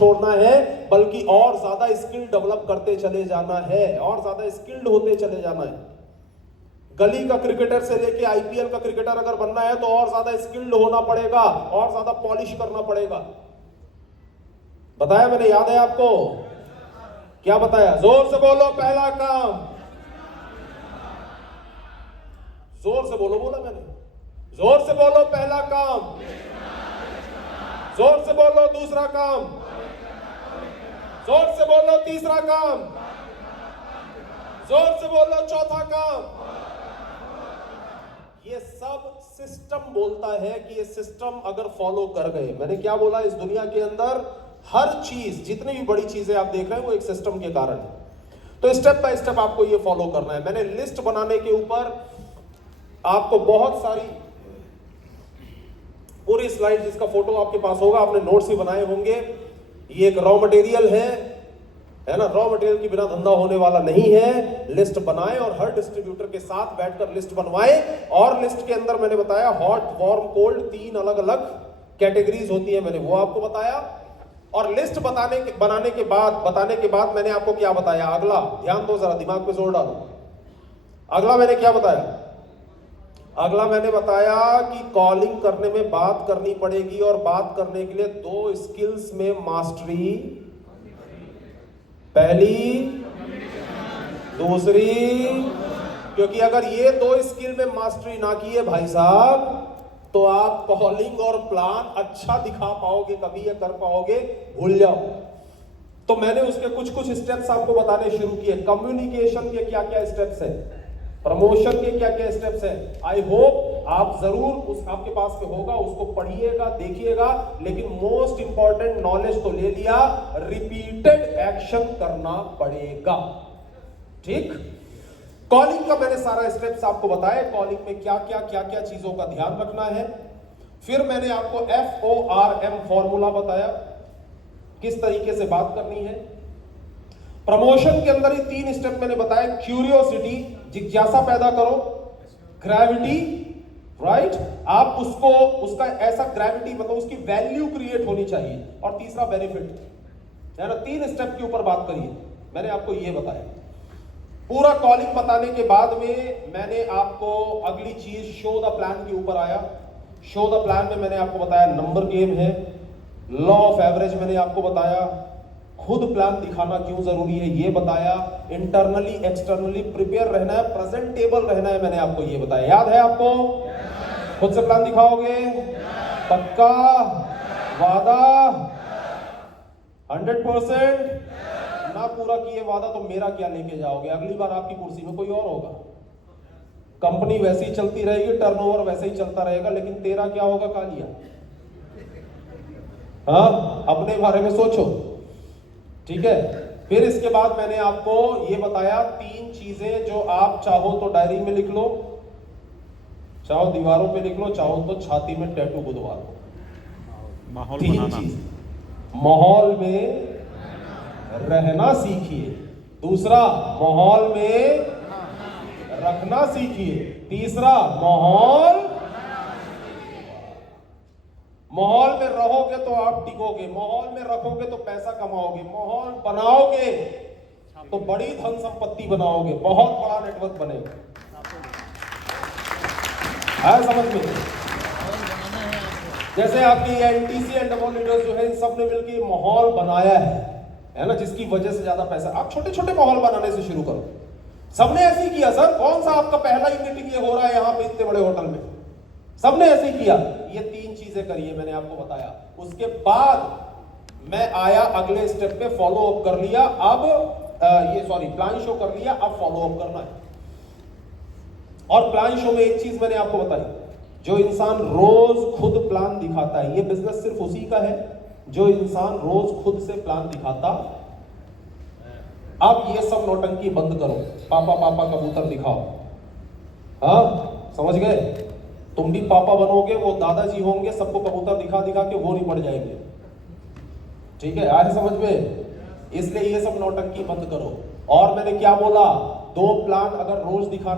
छोड़ना है, बल्कि और ज्यादा स्किल डेवलप करते चले जाना है, और ज्यादा स्किल्ड होते चले जाना है। गली का क्रिकेटर से लेके आईपीएल का क्रिकेटर अगर बनना है तो और ज्यादा स्किल्ड होना पड़ेगा, और ज्यादा पॉलिश करना पड़ेगा। बताया मैंने, याद है आपको? क्या बताया? जोर से बोलो, पहला काम। जोर से बोलो, बोला मैंने, जोर से बोलो, पहला काम। जोर से बोलो, दूसरा काम। जोर से बोलो, तीसरा काम। जोर से बोलो, चौथा काम। ये सब सिस्टम बोलता है कि ये सिस्टम अगर फॉलो कर गए, मैंने क्या बोला, इस दुनिया के अंदर हर चीज, जितनी भी बड़ी चीजें आप देख रहे हैं वो एक सिस्टम के कारण है। तो स्टेप बाय स्टेप आपको ये फॉलो करना है। मैंने लिस्ट बनाने के ऊपर आपको बहुत सारी, पूरी स्लाइड जिसका फोटो आपके पास होगा, आपने नोट्स भी बनाए होंगे। ये एक रॉ मटेरियल है ना? रॉ मटेरियल के बिना धंधा होने वाला नहीं है। लिस्ट बनाए और हर डिस्ट्रीब्यूटर के साथ बैठकर लिस्ट बनवाए, और लिस्ट के अंदर मैंने बताया हॉट, वार्म, कोल्ड, 3 अलग अलग कैटेगरीज होती है, मैंने वो आपको बताया। और लिस्ट बताने के बाद मैंने आपको क्या बताया? अगला ध्यान दो, जरा दिमाग पे जोर डालो। अगला मैंने क्या बताया? अगला मैंने बताया कि कॉलिंग करने में बात करनी पड़ेगी, और बात करने के लिए 2 स्किल्स में मास्टरी, पहली, दूसरी। क्योंकि अगर ये 2 स्किल में मास्टरी ना किए भाई साहब, तो आप कॉलिंग और प्लान अच्छा दिखा पाओगे कभी, या कर पाओगे, भूल जाओ। तो मैंने उसके कुछ स्टेप्स आपको बताने शुरू किए। कम्युनिकेशन के क्या क्या स्टेप्स है, प्रमोशन के क्या क्या स्टेप्स है। आई होप आप जरूर, उस आपके पास में होगा, उसको पढ़िएगा, देखिएगा। लेकिन मोस्ट इंपॉर्टेंट नॉलेज तो ले लिया, रिपीटेड एक्शन करना पड़ेगा। ठीक? कॉलिंग का मैंने सारा स्टेप्स आपको बताया, कॉलिंग में क्या क्या चीजों का ध्यान रखना है। फिर मैंने आपको FORM फॉर्मूला बताया, किस तरीके से बात करनी है। प्रमोशन के अंदर ही 3 स्टेप मैंने बताया। क्यूरियोसिटी, जिज्ञासा पैदा करो। ग्रेविटी, राइट, आप उसको, उसका ऐसा ग्रेविटी मतलब उसकी वैल्यू क्रिएट होनी चाहिए। और तीसरा बेनिफिट, है ना? 3 स्टेप के ऊपर बात करिए, मैंने आपको ये बताया। पूरा कॉलिंग बताने के बाद में मैंने आपको अगली चीज शो द प्लान के ऊपर आया। शो द प्लान में मैंने आपको बताया नंबर गेम है, लॉ ऑफ एवरेज मैंने आपको बताया, खुद प्लान दिखाना क्यों जरूरी है ये बताया, इंटरनली एक्सटर्नली प्रिपेयर रहना है, प्रेजेंटेबल रहना है, मैंने आपको ये बताया। याद है आपको? खुद से प्लान दिखाओगे? पक्का? वादा? 100%? ना पूरा किए वादा तो मेरा क्या लेके जाओगे? अगली बार आपकी कुर्सी में कोई और होगा। कंपनी वैसे ही चलती रहेगी, टर्नओवर वैसे ही चलता रहेगा, लेकिन तेरा क्या होगा कालिया? हाँ, अपने बारे में सोचो। ठीक है? फिर इसके बाद मैंने आपको ये बताया 3 चीजें जो आप चाहो तो डायरी में लिख लो, चाहो दीवारों पे लिख लो, चाहो तो छाती में टैटू गुदवा लो। माहौल 3 बनाना। चीज, माहौल में रहना सीखिए, दूसरा माहौल में रखना सीखिए, तीसरा माहौल में रहोगे तो आप टिकोगे, माहौल में रखोगे तो पैसा कमाओगे, माहौल बनाओगे तो बड़ी धन संपत्ति बनाओगे, बहुत बड़ा नेटवर्क बनेगा। है समझ में? जैसे आपकी एनटीसी एंड डबल लीडर्स जो है, इन सब ने मिलकर माहौल बनाया है ना, जिसकी वजह से ज्यादा पैसा। आप छोटे छोटे माहौल बनाने से शुरू करो। सबने ऐसे ही किया सर, कौन सा आपका पहला ही मीटिंग ये हो रहा है यहाँ पे इतने बड़े होटल में? सबने ऐसे ही किया। ये 3 चीजें करिए, मैंने आपको बताया। उसके बाद मैं आया अगले स्टेप पे, फॉलो अप कर लिया। अब प्लान शो कर लिया, अब फॉलो अप करना है। और प्लान शो में एक चीज मैंने आपको बताई, जो इंसान रोज खुद प्लान दिखाता है, ये बिजनेस सिर्फ उसी का है जो इंसान रोज खुद से प्लान दिखाता। अब ये सब नौटंकी बंद करो, पापा पापा कबूतर दिखाओ। हाँ, समझ गए? तुम भी पापा बनोगे, वो दादाजी होंगे, सबको कबूतर दिखा दिखा के वो नहीं पड़ जाएंगे। ठीक है? आए समझ में? इसलिए ये सब नौटंकी बंद करो। और मैंने क्या बोला? 2 प्लान अगर रोज दिखा